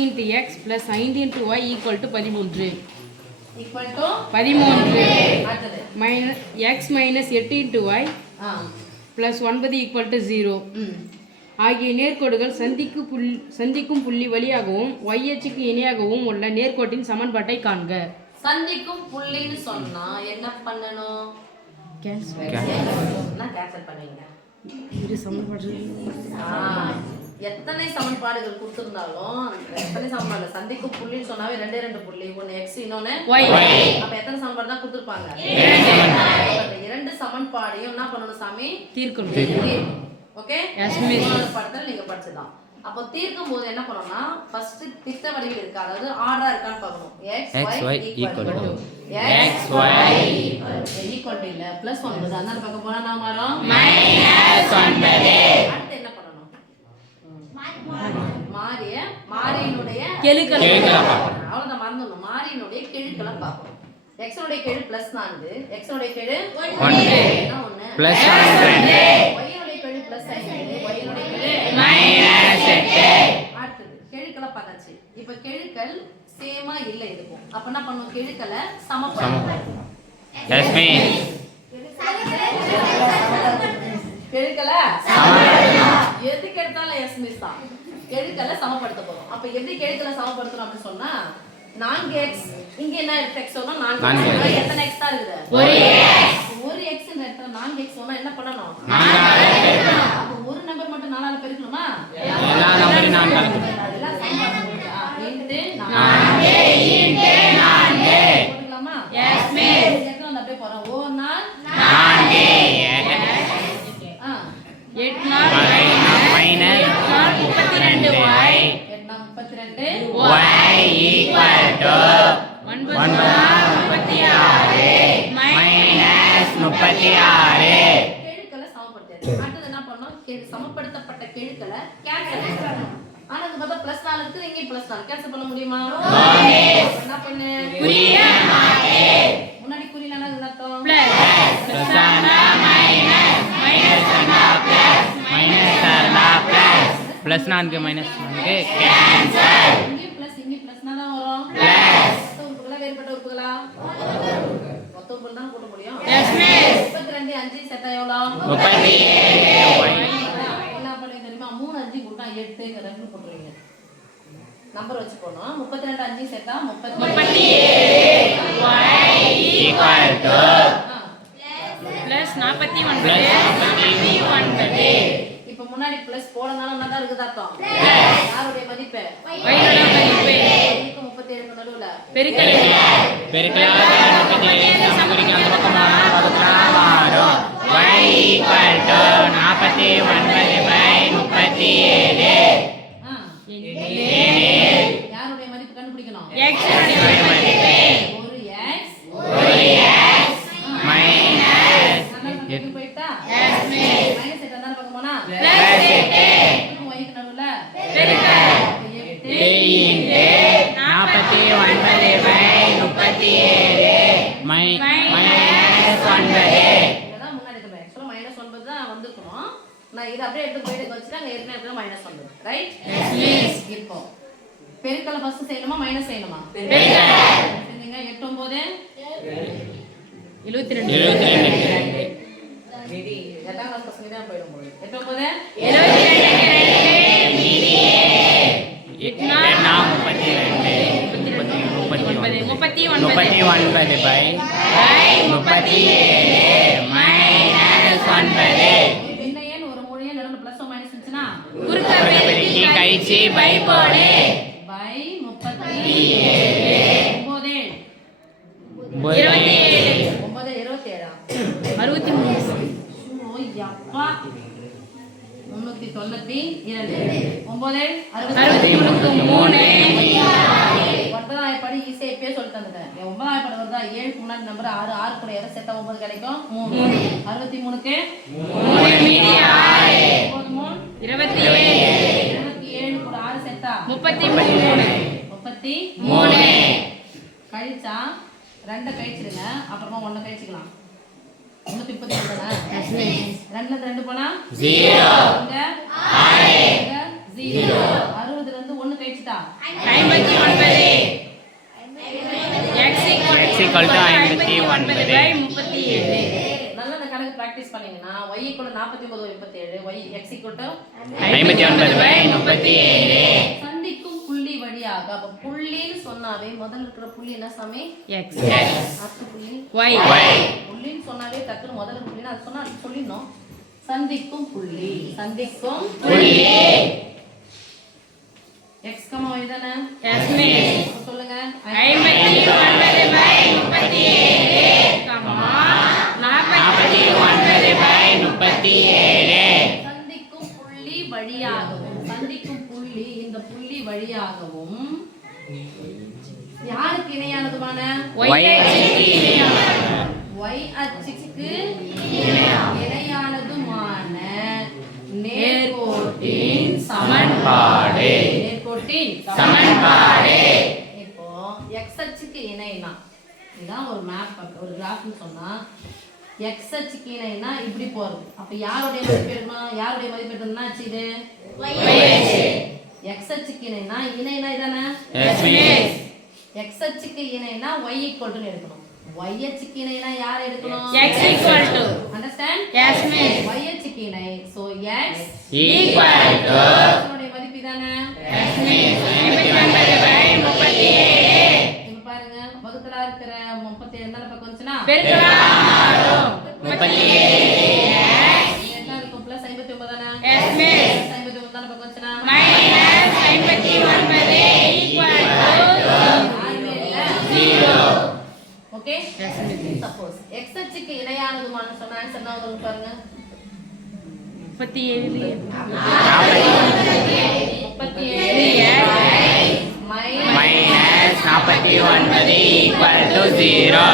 4 x plus 5 y equal to 13 equal to 13 அடுத்தது x minus 8 y plus 9 equal to 0 ஆகிய நேர்கோடுகள் சந்திக்கும் புள்ளி வழியாகவும் y அச்சுக்கு இணையாகவும் உள்ள நேர்கோட்டின் சமன்பாட்டை காண்க. சந்திக்கும் புள்ளின்னு சொன்னா என்ன பண்ணணும்? கேன்சல் பண்ணுவீங்க. எத்தனை சமன்பாடுகள் கொடுத்திருந்தாலும் எத்தனை சமன்பாடு சந்திக்கும் புள்ளின்னு சொன்னாவே ரெண்டு புள்ளி, ஒன்னு x இன்னொன்னு y. அப்ப எத்தனை சமன்பாடு தான் கொடுத்திருப்பாங்க? இரண்டு சமன்பாடையும் என்ன பண்ணணும் சாமி? தீர்க்கணும். ஓகே, படத்துல நீங்க படிச்சதான். அப்போ தீர்க்கும் போது என்ன பண்ணணும்னா ஃபர்ஸ்ட் திட்ட வடிவில் இருக்கா, அதாவது ஆர்டரா இருக்கான்னு பார்க்கணும். x y equal to இல்ல பிளஸ் 9 அதனால பார்க்க போனா நான் மாறும் -9. அடுத்து என்ன பண்ணணும்? மாறியினுடைய கெழுக்களை பார்க்கணும். அவ்வளவுதான், மறந்துடணும். மாறியினுடைய கெழுக்களை பார்க்கணும். x உடைய கெழு +4, x உடைய கெழு 1 +12, y உடைய கெழு +5, y உடைய கெழு -8. அடுத்து கெழுக்களை பார்த்தாச்சு. இப்போ கெழுக்கள் சேமா இல்ல இருக்கும். அப்ப என்ன பண்ணுவோம்? கெழுக்களை சமப்படுத்தணும். Yes miss. கெழுக்களை சமப்படுத்தணும். எதுக்கு எடுத்தாலும் எஸ் மிஸ் தான். கெழுக்களை சமப்படுத்த போறோம். அப்ப எப்படி கெழுக்களை சமப்படுத்தணும் அப்படி சொன்னா 4x இங்க என்ன x சொன்னா 4x. எத்தனை x தான் இருக்குது? ஒரு x ன்ற இடத்துல 4x சொன்னா என்ன பண்ணணும்? அப்ப ஒரு நம்பர் மட்டும் 4 ஆல பெருக்கணுமா? எல்லா நம்பரையும் 4 ஆல பெருக்கணும். அதெல்லாம் சமன்பாடு போடுறா. இன்டு 4 போடுங்களாமா? Yes miss. எத்தனை வந்து அப்படியே போறோம். ஓ 4 8 32y y equal to 36. கெழுக்களை சமப்படுத்து. அடுத்து என்ன பண்ணனும்? சமப்படுத்தப்பட்ட கெழுக்களை கேன்சல் பண்ணணும். ஆனா அது பார்த்தா +4 இருக்கு, இங்க +4 கேன்சல் பண்ண முடியுமா? என்ன பண்ணு? குறிய மாத்து. முன்னாடி குறினா என்ன அர்த்தம்? +. +ஆனா மைனஸ், மைனஸ்னா ப்ளஸ், மைனஸ்னா ப்ளஸ். +4 -4 கேன்சல். இங்க +னா தான் வரும். ப்ளஸ். உறுப்புகளா வேறுபட்ட உறுப்புகளா? மொத்த உறுப்புகள் தான் கூட்ட முடியும். Yes miss. 32 5 சேர்த்தா எவ்வளவு? 37. என்ன பண்ணுவீங்க தெரியுமா? 3 5 கூட்டா 8ங்கறத போட்டுருவீங்க. நம்பர் வச்சு போறோம். 32 5 சேர்த்தா 37. y equal to +49. இப்போ முன்னாடி பிளஸ் போடனால என்ன தான் இருக்குது அர்த்தம்? யாருடைய மதிப்பு? y உடைய மதிப்பு. 37 நடுவுல பெருக்கல். பெருக்கலாக 37 சமகுறிக்கு அந்த பக்கம் வகுத்தா மாறும். y equal to 49/37. யாருடைய மதிப்பு கண்டுபிடிக்கணும்? x உடைய மதிப்பு. ஒரு x மைனஸ் இது போய்ட்டா எஸ் மிஸ். மைனஸ் 8 தான பக்கம் போனா +8. y க்கு நடுவுல பெருக்கல். 8 × 49/37 இதெல்லாம் முன்னாடி தம்பி. एक्चुअली -9 தான் வந்திருக்கும். நான் இத அப்படியே எடுத்து போய்ட்டு வச்சிட்டா அங்க ஏற்கனவே -9 ரைட்? Yes miss. இப்போ பெருக்கலை ஃபர்ஸ்ட் செய்யணுமா மைனஸ் செய்யணுமா? பெருக்கல். செஞ்சீங்க 8 9 72. மீதி எட்டாம் கிளாஸ் பசங்க தான் போயிடும் போல. 8 9 72 மீதி 8 4 32 -9 என்ன ஏன் ஒரு மூலையே நடுவுல பிளஸ் மைனஸ் இருந்துச்சுனா குறுக்க பெருக்கி கழிச்சு பை போடு. பை 37 9 27 63. ஓ யப்பா 392 9 63 ஒன்பதாம் படி ஈஸியா இப்பயே சொல்லி தந்துட்டேன். 9ஆம் படி வருதா 7 க்கு முன்னாடி நம்பர் 6 6 கூட எதை சேர்த்தா 9 கிடைக்கும்? 3 63 க்கு 3 மீதி 6 27 கூட 6 சேர்த்தா 33 கழிச்சா 2 கழிச்சிடுங்க, அப்புறமா 1 கழிச்சிக்கலாம். 132 தானே? 2ல 2 போனா 0 இங்க 6 இங்க 0 60ல இருந்து 1 கழிச்சு டிஜிட்டா 59 x equal to 59 37. நல்லா இந்த கணக்கு பிராக்டிஸ் பண்ணீங்கன்னா y = 49 37 y x = 59/37. சந்திக்கும் புள்ளி வழியாக அப்ப புள்ளின்னு சொன்னாவே முதல்ல இருக்கிற புள்ளி என்ன சாமி x அடுத்த புள்ளி y புள்ளின்னு சொன்னாவே டக்குனு முதல்ல புள்ளினா அது சொன்னா அது சொல்லிடணும் சந்திக்கும் புள்ளி x, y தானே yes miss அப்ப சொல்லுங்க 59/37 41/37. சந்திக்கும் புள்ளி வழியாகவும் சந்திக்கும் புள்ளி இந்த புள்ளி வழியாகவும் யாருக்கு இணையானதுமான y அச்சுக்கு இணையானது y அச்சுக்கு இணையானதுமான நேர்கோட்டின் சமன்பாடு. நேர்கோட்டின் சமன்பாடு. இப்போ x அச்சுக்கு இணைனா இதான் ஒரு மேப் ஒரு கிராஃப்னு சொன்னா x அச்சுக்கு இணைனா இப்படி போறது அப்ப யாருடைய மதிப்பு எடுக்கணும் யாருடைய மதிப்பு எடுக்கணும்னா ஆச்சு இது x அச்சுக்கு இணைனா இதானே Yes miss. x அச்சுக்கு இணைனா y = எடுக்கணும் y அச்சுக்கு இணைனா யார் எடுக்கணும் x equal to understand yes miss y அச்சுக்கு இணை சோ x Equal to உடைய மதிப்பு இதானே yes miss 59/37. இப்ப பாருங்க வகுத்தலா இருக்கிற 37 என்ன பக்கம் வந்துச்சுனா பெருக்கலாம் 37. என்ன இருக்கும் பிளஸ் 59 தானே yes miss 59 தானே பக்கம் வந்துச்சுனா minus 59 equal to 0. Okay yes miss suppose x அச்சுக்கு இணையானதுமான சொன்ன ஆன்சர் என்ன வரும் பாருங்க 37 37 minus 49 equal to 0.